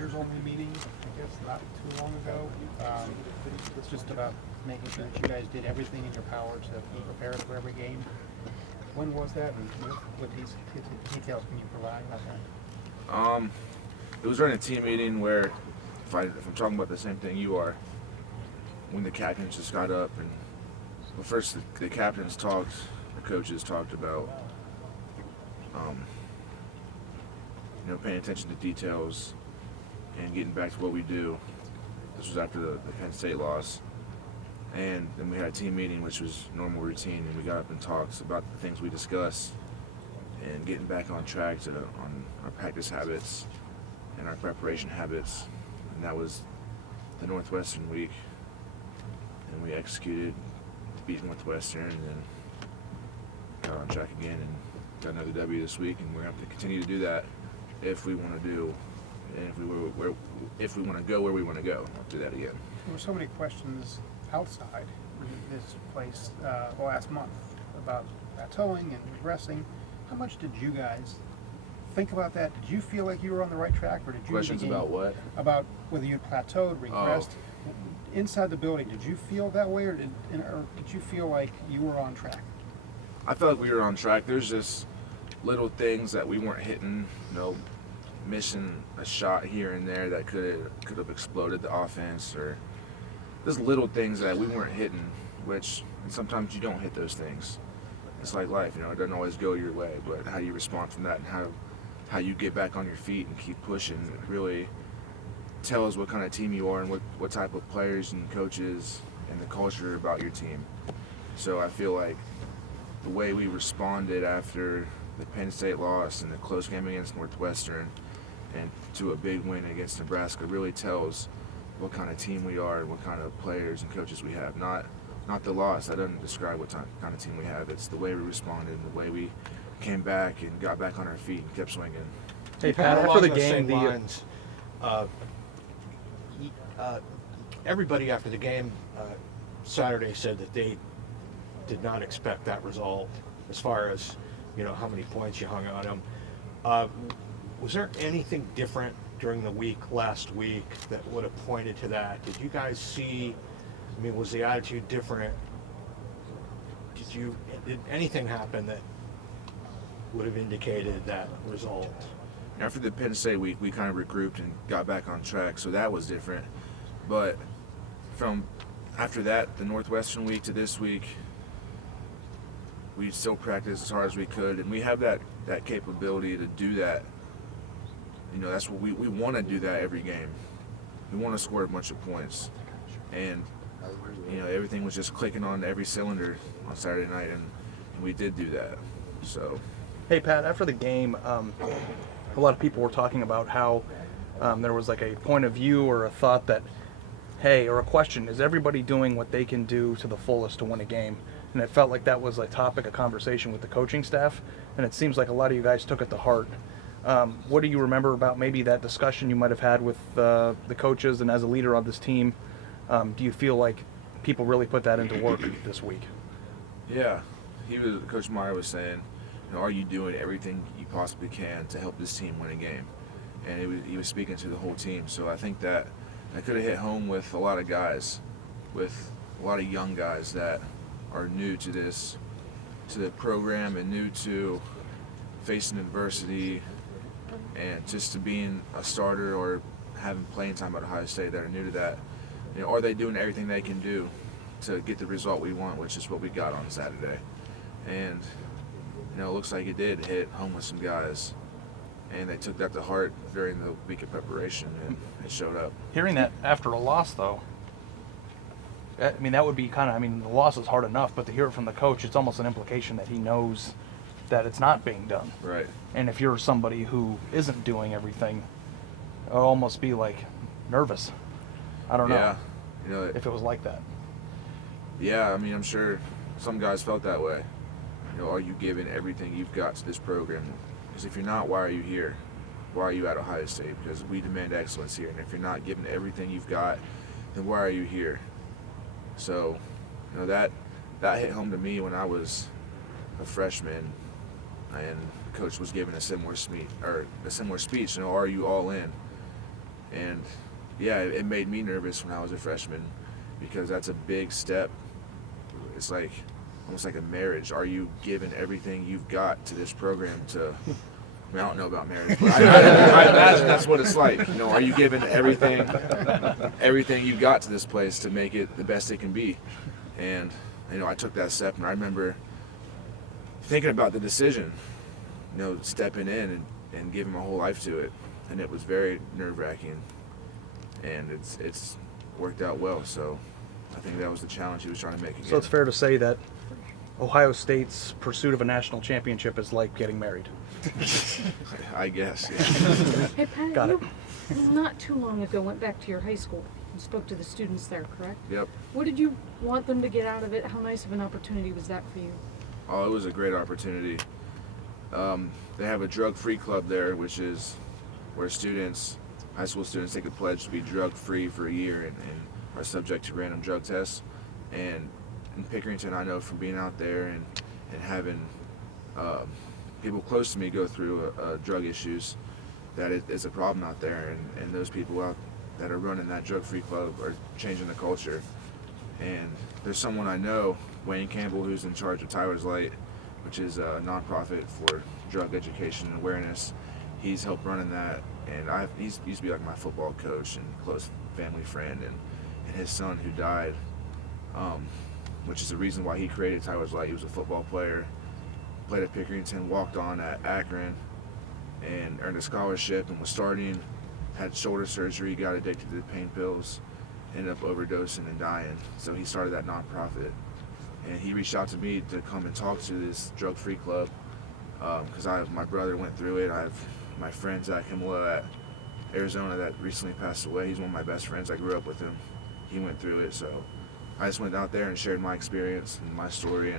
players-only meeting, I guess, not too long ago. It's just about making sure that you guys did everything in your power to be prepared for every game. When was that, and what details can you provide about that? It was during a team meeting where, if I'm talking about the same thing you are, when the captains just got up and, well, first the captains talked, the coaches talked about, paying attention to details and getting back to what we do. This was after the Penn State loss. And then we had a team meeting, which was normal routine, and we got up and talked about the things we discussed and getting back on track on our practice habits and our preparation habits. And that was the Northwestern week. And we executed, beat Northwestern, and then got on track again and got another W this week. And we're going to have to continue to do that if we want to do, and if we want to go where we want to go. Do that again. There were so many questions outside this place last month about plateauing and regressing. How much did you guys think about that? Did you feel like you were on the right track, or did you Questions about what? About whether you plateaued, regressed? Inside the building, did you feel that way, or did you feel like you were on track? I felt like we were on track. There's just little things that we weren't hitting, missing a shot here and there that could have exploded the offense, or just little things that we weren't hitting, which sometimes you don't hit those things. It's like life, it doesn't always go your way, but how you respond from that and how you get back on your feet and keep pushing, it really tells what kind of team you are and what type of players and coaches and the culture about your team. So I feel like the way we responded after the Penn State loss and the close game against Northwestern and to a big win against Nebraska really tells what kind of team we are and what kind of players and coaches we have. Not the loss. That doesn't describe what kind of team we have. It's the way we responded and the way we came back and got back on our feet and kept swinging. Hey, Pat, after the game, everybody after the game Saturday said that they did not expect that result as far as, how many points you hung on them. Was there anything different during the week last week that would have pointed to that? Did you guys see, was the attitude different? Did anything happen that would have indicated that result? After the Penn State week, we kind of regrouped and got back on track, so that was different. But from after that, the Northwestern week to this week, we still practiced as hard as we could, and we have that capability to do that. That's what we want to do that every game. We want to score a bunch of points. And, everything was just clicking on every cylinder on Saturday night, and we did do that. So. Hey, Pat, after the game, a lot of people were talking about how there was like a point of view or a thought that, hey, or a question, is everybody doing what they can do to the fullest to win a game? And it felt like that was a topic of conversation with the coaching staff, and it seems like a lot of you guys took it to heart. What do you remember about maybe that discussion you might have had with the coaches and as a leader of this team? Do you feel like people really put that into work this week? Yeah, Coach Meyer was saying, are you doing everything you possibly can to help this team win a game? And he was speaking to the whole team. So I think that could have hit home with a lot of guys, with a lot of young guys that are new to the program and new to facing adversity and just to being a starter or having playing time at Ohio State that are new to that. Are they doing everything they can do to get the result we want, which is what we got on Saturday? And it looks like it did hit home with some guys, and they took that to heart during the week of preparation, and it showed up. Hearing that after a loss, though, that would be the loss is hard enough, but to hear it from the coach, it's almost an implication that he knows that it's not being done. Right. And if you're somebody who isn't doing everything, it'll almost be nervous. I don't know. Yeah. If it was like that. Yeah, I'm sure some guys felt that way. Are you giving everything you've got to this program? Because if you're not, why are you here? Why are you at Ohio State? Because we demand excellence here. And if you're not giving everything you've got, then why are you here? So, that hit home to me when I was a freshman, and the coach was giving a similar speech. Are you all in? And yeah, it made me nervous when I was a freshman because that's a big step. It's like almost like a marriage. Are you giving everything you've got to this program to? I mean, I don't know about marriage, but I imagine that's what it's like. You know, are you giving everything you've got to this place to make it the best it can be? And you know, I took that step, and I remember thinking about the decision. You know, stepping in and giving my whole life to it, and it was very nerve-wracking. And it's worked out well. So I think that was the challenge he was trying to make again. So it's fair to say that Ohio State's pursuit of a national championship is like getting married. I guess. Yeah. Hey, Pat, Got you not too long ago went back to your high school and spoke to the students there, correct? Yep. What did you want them to get out of it? How nice of an opportunity was that for you? Oh, it was a great opportunity. They have a drug-free club there, which is where students, high school students, take a pledge to be drug-free for a year and are subject to random drug tests. And in Pickerington, I know from being out there and having people close to me go through drug issues, that it is a problem out there. And those people out that are running that drug-free club are changing the culture. And there's someone I know, Wayne Campbell, who's in charge of Tyler's Light, which is a nonprofit for drug education and awareness. He's helped running that, and he used to be like my football coach and close family friend, and his son who died, which is the reason why he created Tyler's Light. He was a football player, played at Pickerington, walked on at Akron, and earned a scholarship and was starting, had shoulder surgery, got addicted to the pain pills, ended up overdosing and dying. So he started that nonprofit. And he reached out to me to come and talk to this drug-free club because my brother went through it. I have my friend Zach Himela at Arizona that recently passed away. He's one of my best friends. I grew up with him. He went through it, so I just went out there and shared my experience and my story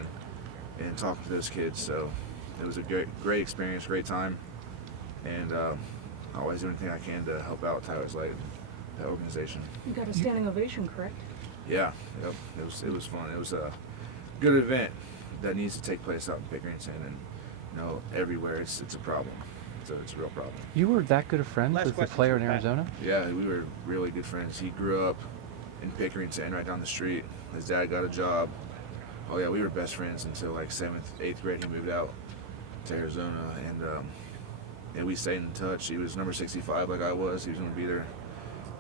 and talked to those kids. So it was a great experience, great time, and I always do anything I can to help out Tyler's Light, that organization. You got a standing ovation, correct? Yeah, yep. It was fun. It was a good event that needs to take place out in Pickerington, and everywhere it's a problem. It's a real problem. You were that good of friends Last with the question player for in Pat. Arizona? Yeah, we were really good friends. He grew up in Pickerington, right down the street. His dad got a job. Oh yeah, we were best friends until like 7th, 8th grade. He moved out to Arizona, and we stayed in touch. He was number 65 like I was. He was going to be their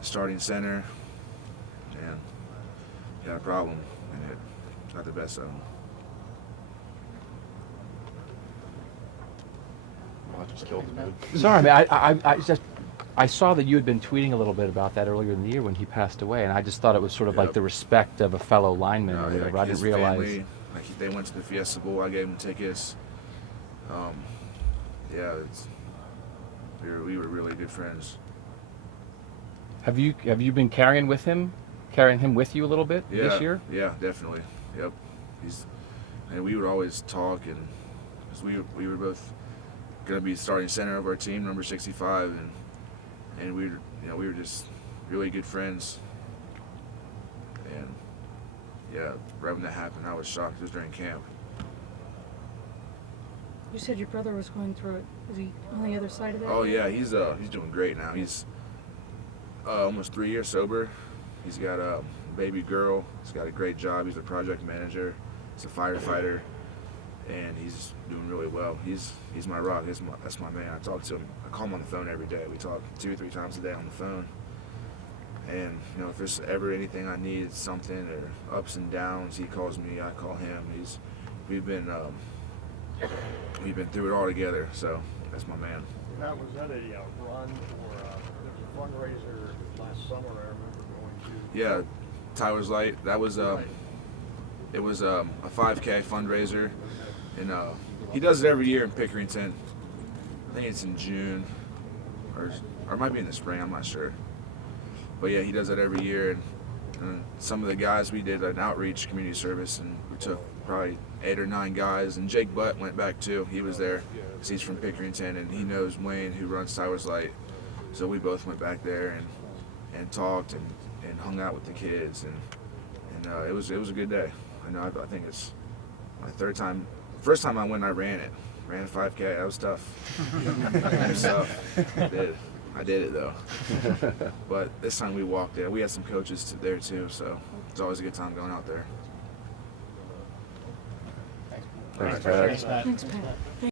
starting center, and he had a problem, and it got the best of him. Sorry, man. I saw that you had been tweeting a little bit about that earlier in the year when he passed away, and I just thought it was sort of like Yep. the respect of a fellow lineman or Yeah, whatever. like I didn't his realize. family, they went to the Fiesta Bowl. I gave them tickets. Yeah, we were really good friends. Have you been carrying him with you a little bit Yeah, this year? Yeah, definitely. Yep. And we would always talk, and 'cause we were both gonna be starting center of our team, number 65, and we were just really good friends. And yeah, right when that happened, I was shocked. It was during camp. You said your brother was going through it. Is he on the other side of that? Oh yeah, he's doing great now. He's almost 3 years sober. He's got a baby girl. He's got a great job. He's a project manager. He's a firefighter, and he's doing really well. He's my rock. That's my man. I talk to him. I call him on the phone every day. We talk 2 or 3 times a day on the phone. And if there's ever anything I need, something or ups and downs, he calls me. I call him. We've been through it all together. So that's my man. That was at a run or there was a fundraiser last summer I remember going to. Yeah, Tyler's Light. That was it was a 5K fundraiser, and he does it every year in Pickerington. I think it's in June, or it might be in the spring. I'm not sure. But yeah, he does that every year, and some of the guys, we did an outreach community service, and we took probably 8 or 9 guys, and Jake Butt went back too. He was there because he's from Pickerington, and he knows Wayne, who runs Tyler's Light. So we both went back there and talked and hung out with the kids, and it was a good day. I think it's my 3rd time. First time I went, I ran a 5K. That was tough. It was tough. I did. I did it though. But this time we walked there. We had some coaches there too, so it's always a good time going out there. Thanks. Thanks, Pat. Thanks, Pat. Thanks, Pat.